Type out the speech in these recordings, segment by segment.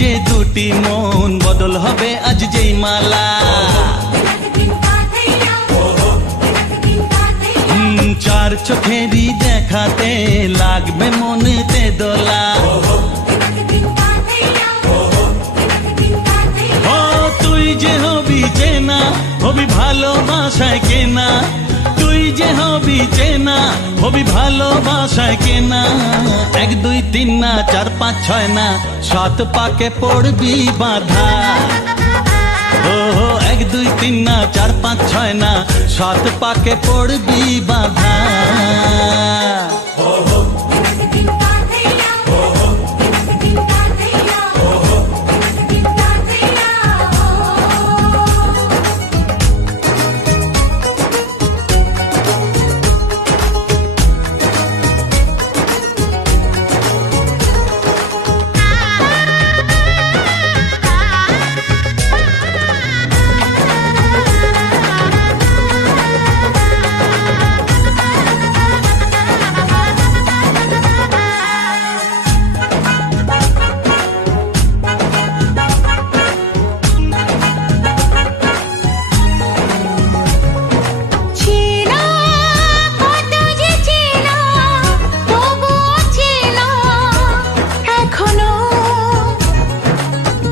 যে দুটি মন বদল হবে আজ যেই মালা চার চোখেরই দেখাতে লাগবে মনেতে দোলা ও তুই যে হবি চেনা হবি ভালোবাসায় কেনা তুই যে হবি চেনা হবি ভালোবাসায় কেনা 1 2 3 না 4 5 6 না 7 পাকে পড়বি বাধা ও 1 2 3 না 4 5 6 না 7 পাকে পড়বি বাধা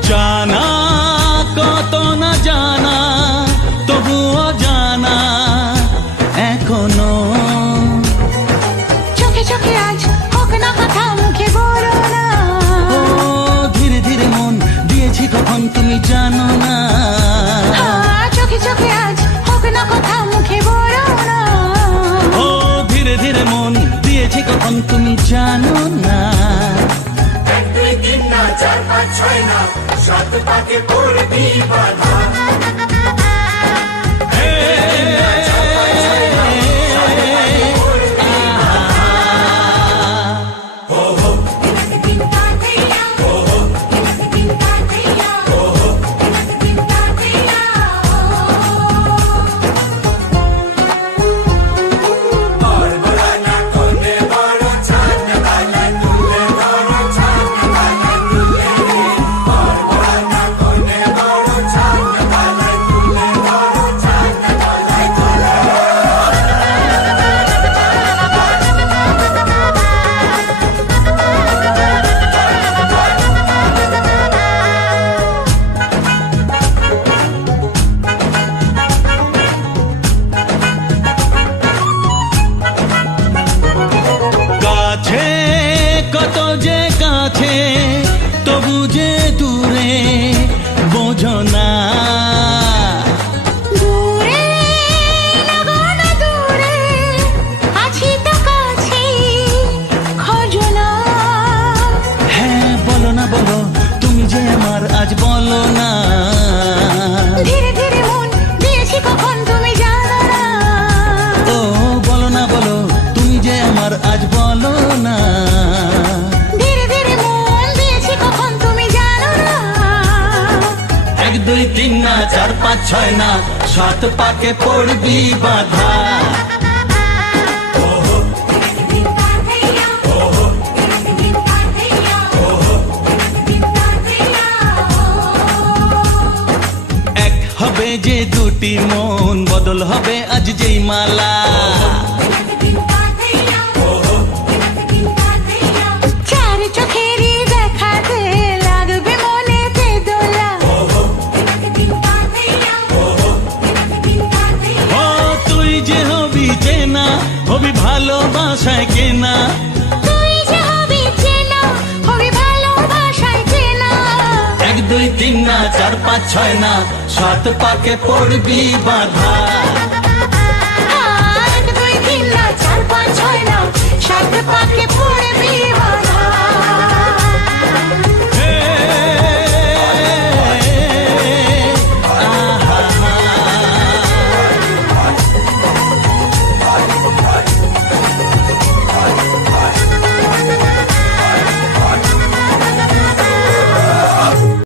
জানা কত না জানা তবুও জানা এখনো চোখে চোখে আজ হোক না কথা মুখে বলো না ও ধীরে ধীরে মন দিয়েছি কখন তুমি জানো না চোখে চোখে আজ হোক না কথা মুখে বলো না ও ধীরে ধীরে মন দিয়েছি কখন তুমি জানো না 1 2 3 না 4 5 6 না 7 পাকে পড়বি বাধা কত যে কাছে তবু যে দূরে বোঝো না দূরে লাগানো দূরে আছি তো কাছে খোঁজো না হ্যাঁ বলো না বলো তুমি যে আমার আজ বলো না ধীরে ধীরে মন দিয়েছি কখন তুমি জানো না ও বলো না বলো তুমি যে আমার আজ বলো না 1 2 3 না 4 5 6 না 7 পাকে পড়বি বাধা এক হবে যে দুটি মন বদল হবে আজ যেই মালা চার চোখেরই দেখাতে লাগবে মনেতে দোলা ও তুই যে হবি চেনা হবি ভালোবাসায় কেনা তুই যে হবি চেনা হবি ভালোবাসায় চেনা 1 2 3 না 4 5 6 না 7 পাকে পড়বি বাধা